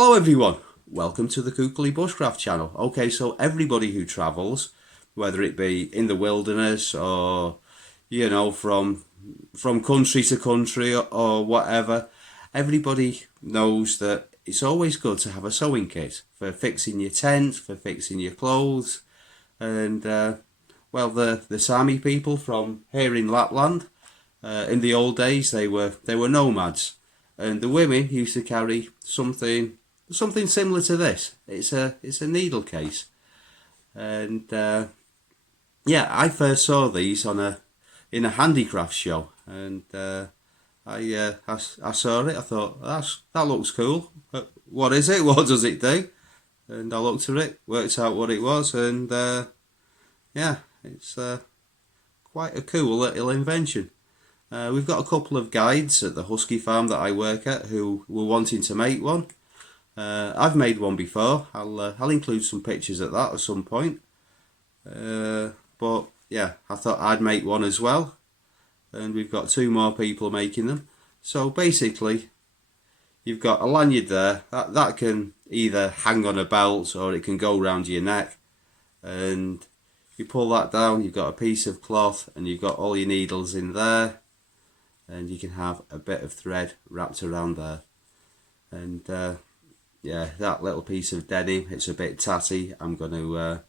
Hello everyone, welcome to the Kukuli Bushcraft channel. Okay, so everybody who travels, whether it be in the wilderness or, you know, from country to country or whatever, everybody knows that it's always good to have a sewing kit for fixing your tent, for fixing your clothes. And well, the Saami people from here in Lapland, in the old days, they were nomads, and the women used to carry something similar to this. It's a needle case, and yeah, I first saw these in a handicraft show, and I saw it. I thought that looks cool. What is it? What does it do? And I looked at it, worked out what it was, and yeah, it's quite a cool little invention. We've got a couple of guides at the husky farm that I work at who were wanting to make one. I've made one before. I'll include some pictures of that at some point. But yeah, I thought I'd make one as well. And we've got two more people making them. So basically, you've got a lanyard there. That can either hang on a belt or it can go around your neck. And you pull that down, you've got a piece of cloth and you've got all your needles in there. And you can have a bit of thread wrapped around there. And yeah, that little piece of denim, it's a bit tatty. I'm gonna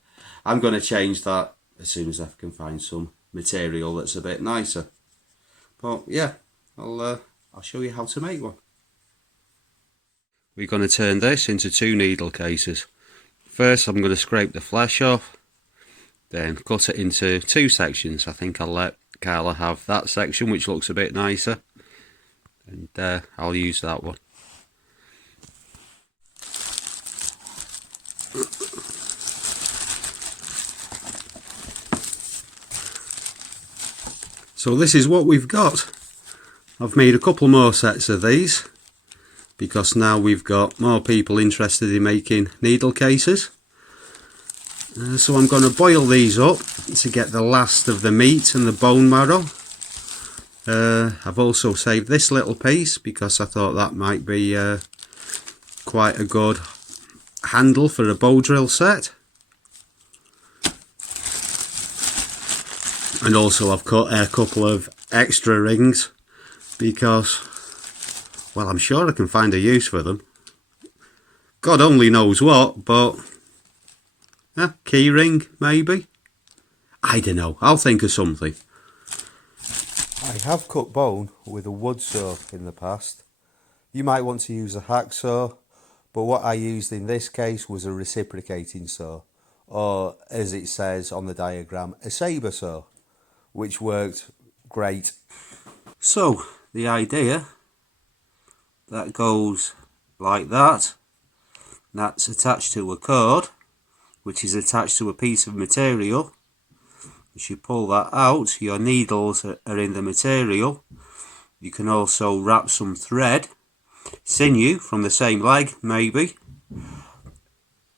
change that as soon as I can find some material that's a bit nicer. But yeah, I'll show you how to make one. We're going to turn this into two needle cases. First, I'm going to scrape the flesh off, then cut it into two sections. I think I'll let Carla have that section, which looks a bit nicer, and I'll use that one. So this is what we've got. I've made a couple more sets of these because now we've got more people interested in making needle cases. So I'm going to boil these up to get the last of the meat and the bone marrow. I've also saved this little piece because I thought that might be quite a good handle for a bow drill set. And also I've cut a couple of extra rings because, well, I'm sure I can find a use for them. God only knows what, but key ring maybe? I don't know, I'll think of something. I have cut bone with a wood saw in the past. You might want to use a hacksaw, but what I used in this case was a reciprocating saw, or as it says on the diagram, a sabre saw, which worked great. So the idea, that goes like that. That's attached to a cord, which is attached to a piece of material. As you pull that out, your needles are in the material. You can also wrap some thread, sinew from the same leg maybe,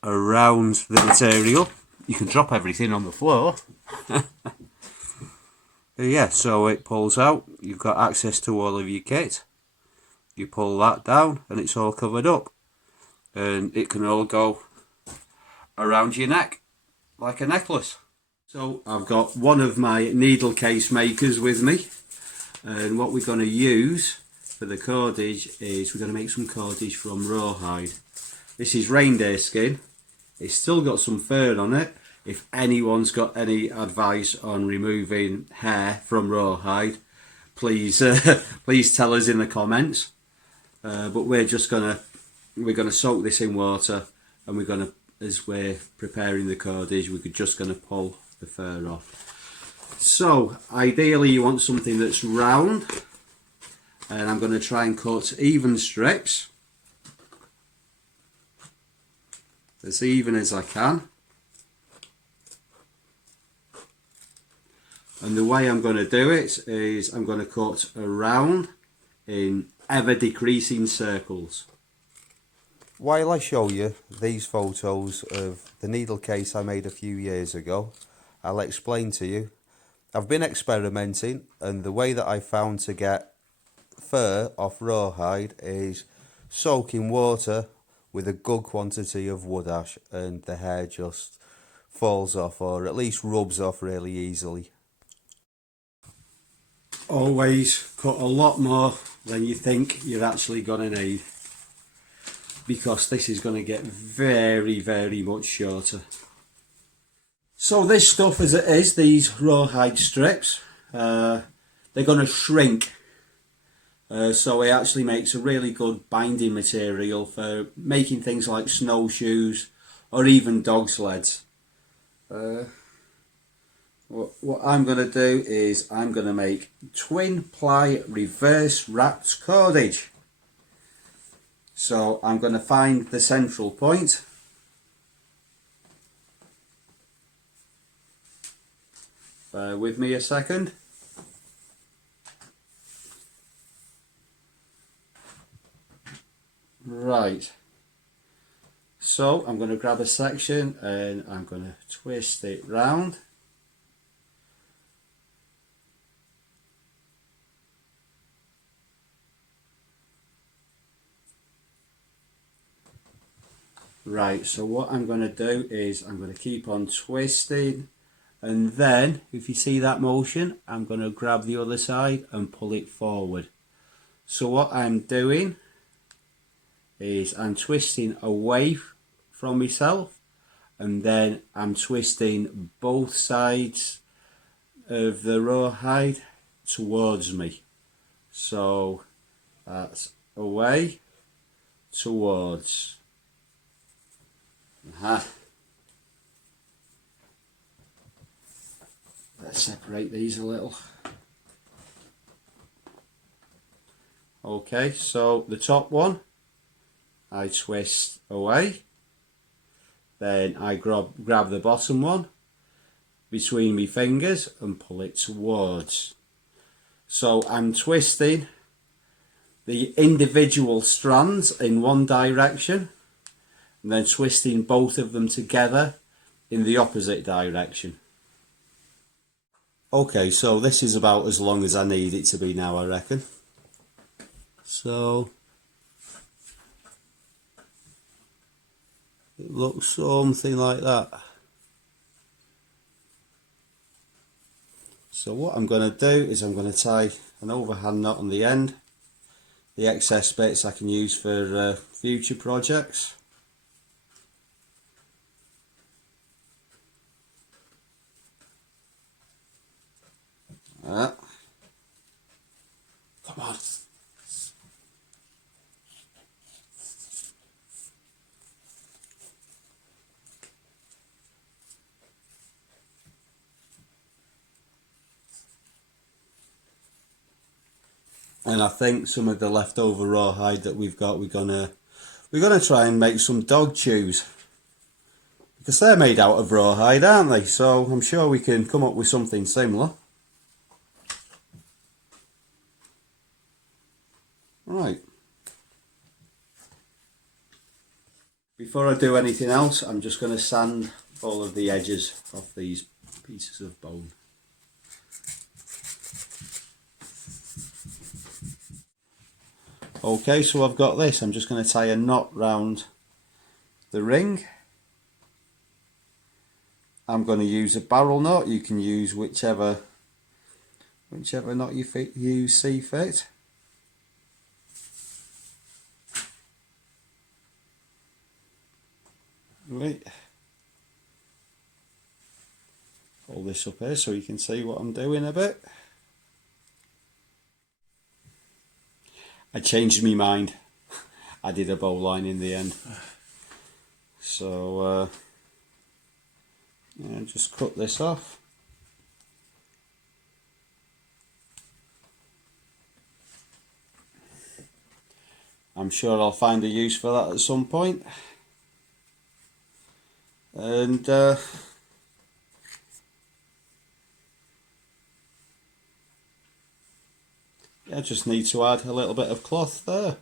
around the material. You can drop everything on the floor. Yeah, so it pulls out, you've got access to all of your kit. You pull that down and it's all covered up. And it can all go around your neck like a necklace. So I've got one of my needle case makers with me, and what we're going to use for the cordage is we're going to make some cordage from rawhide. This is reindeer skin. It's still got some fur on it. If anyone's got any advice on removing hair from rawhide, please please tell us in the comments. But we're gonna soak this in water, and we're gonna, as we're preparing the cordage, we're just gonna pull the fur off. So ideally you want something that's round, and I'm going to try and cut even strips, as even as I can. And the way I'm going to do it is I'm going to cut around in ever decreasing circles. While I show you these photos of the needle case I made a few years ago, I'll explain to you. I've been experimenting, and the way that I found to get fur off rawhide is soak in water with a good quantity of wood ash, and the hair just falls off, or at least rubs off really easily. Always cut a lot more than you think you're actually going to need, because this is going to get very much shorter. So this stuff as it is, these rawhide strips, they're going to shrink. So it actually makes a really good binding material for making things like snowshoes or even dog sleds. What I'm going to do is I'm going to make twin ply reverse wrapped cordage. So I'm going to find the central point. Bear with me a second. Right, so I'm going to grab a section and I'm going to twist it round. Right, so what I'm going to do is I'm going to keep on twisting, and then if you see that motion, I'm going to grab the other side and pull it forward. So what I'm doing is I'm twisting away from myself, and then I'm twisting both sides of the rawhide towards me. So that's away, towards. Let's separate these a little. Okay, so the top one I twist away, then I grab the bottom one between my fingers and pull it towards. So I'm twisting the individual strands in one direction and then twisting both of them together in the opposite direction. Okay, so this is about as long as I need it to be now, I reckon. So it looks something like that. So what I'm going to do is I'm going to tie an overhand knot on the end. The excess bits I can use for future projects. Come on. And I think some of the leftover rawhide that we've got, we're gonna try and make some dog chews, because they're made out of rawhide, aren't they? So I'm sure we can come up with something similar. Right. Before I do anything else, I'm just going to sand all of the edges off these pieces of bone. Okay, so I've got this. I'm just going to tie a knot round the ring. I'm going to use a barrel knot. You can use whichever knot you see fit. Right. Hold this up here so you can see what I'm doing a bit. I changed my mind. I did a bowline in the end. So yeah, just cut this off. I'm sure I'll find a use for that at some point. And I just need to add a little bit of cloth there.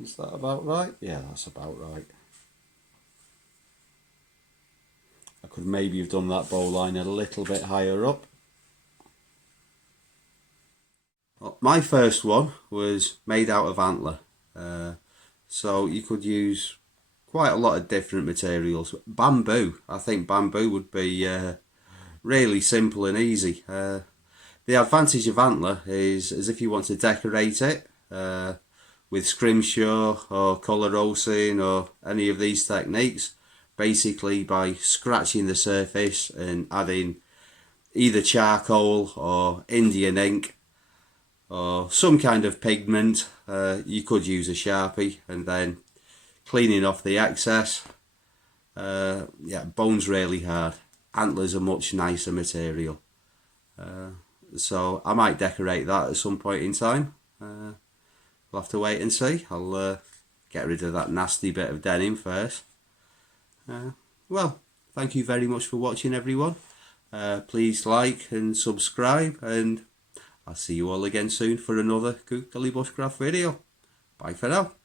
Is that about right? Yeah, that's about right. I Could maybe have done that bowline a little bit higher up. Well, my first one was made out of antler, so you could use quite a lot of different materials. Bamboo, I think bamboo would be really simple and easy. The advantage of antler is if you want to decorate it with scrimshaw or colour rosing or any of these techniques, basically by scratching the surface and adding either charcoal or Indian ink or some kind of pigment, you could use a Sharpie and then cleaning off the excess. Yeah, bone's really hard. Antlers are much nicer material. So I might decorate that at some point in time. We'll have to wait and see. I'll get rid of that nasty bit of denim first. Well, thank you very much for watching, everyone. Please like and subscribe, and I'll see you all again soon for another Kukali Bushcraft video. Bye for now.